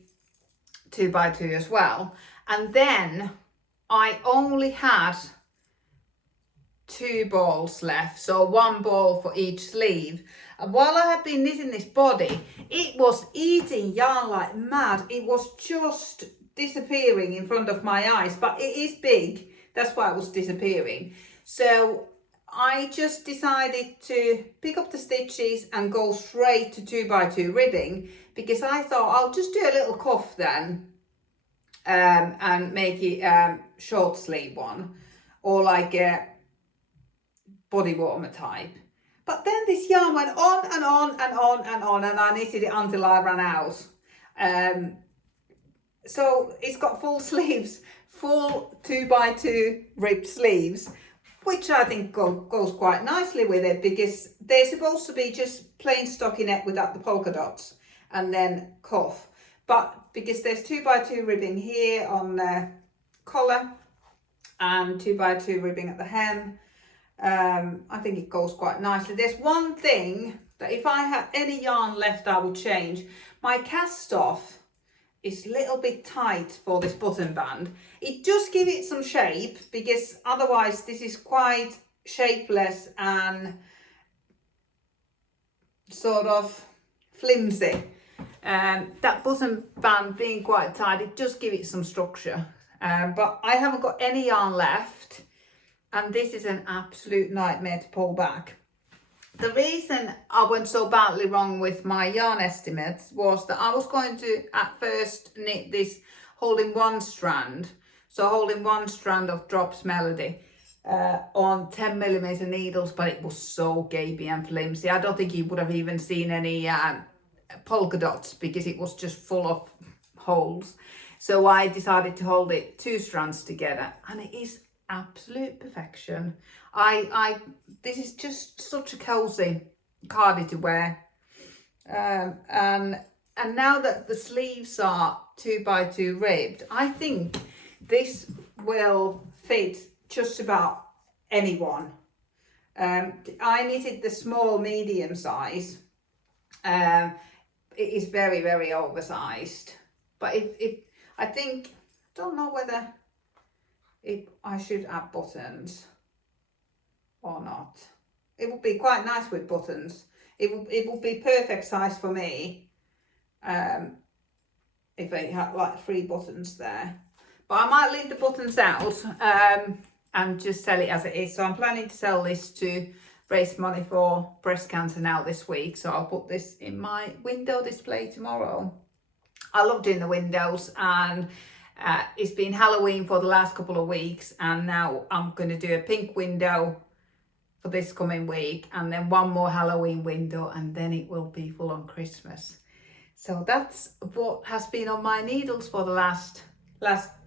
2 by 2 as well, and then I only had 2 balls left, so 1 ball for each sleeve. And while I had been knitting this body, it was eating yarn like mad. It was just disappearing in front of my eyes, but it is big, that's why it was disappearing. So I just decided to pick up the stitches and go straight to 2 by 2 ribbing, because I thought I'll just do a little cuff then and make it short sleeve one, or like a body warmer type. But then this yarn went on and on and on and on, and I knitted it until I ran out. So it's got full sleeves, full 2 by 2 ribbed sleeves, which I think goes quite nicely with it, because they're supposed to be just plain stockinette without the polka dots and then cuff. but because there's 2x2 ribbing here on the collar and 2x2 ribbing at the hem, I think it goes quite nicely. There's one thing that if I had any yarn left, I would change. My cast off is a little bit tight for this button band. It just give it some shape, because otherwise this is quite shapeless and sort of flimsy. That button band being quite tight, it just give it some structure. But I haven't got any yarn left, and this is an absolute nightmare to pull back. The reason I went so badly wrong with my yarn estimates was that I was going to at first knit this holding one strand, so holding one strand of Drops Melody on 10mm needles, but it was so gapey and flimsy. I don't think you would have even seen any polka dots, because it was just full of holes. So I decided to hold it 2 strands together, and it is absolute perfection. This is just such a cozy cardi to wear, and now that the sleeves are 2x2 ribbed, I think this will fit just about anyone. I knitted the small medium size. It is very, very oversized, but I think, don't know whether I should add buttons or not. It would be quite nice with buttons. It would be perfect size for me if I had like 3 buttons there. But I might leave the buttons out and just sell it as it is. So I'm planning to sell this to raise money for breast cancer now this week. So I'll put this in my window display tomorrow. I love doing the windows, and it's been Halloween for the last couple of weeks, and now I'm going to do a pink window for this coming week, and then one more Halloween window, and then it will be full on Christmas. So that's what has been on my needles for the last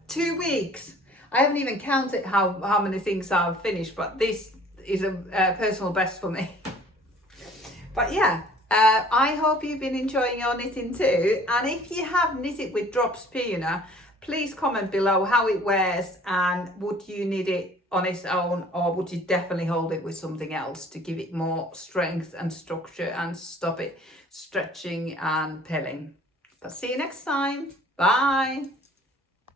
2 weeks. I haven't even counted how many things I've finished, but this is a personal best for me. But yeah, I hope you've been enjoying your knitting too, and if you have knitted with Drops Puna, please comment below how it wears, and would you knit it on its own, or would you definitely hold it with something else to give it more strength and structure and stop it stretching and pilling. But see you next time. Bye.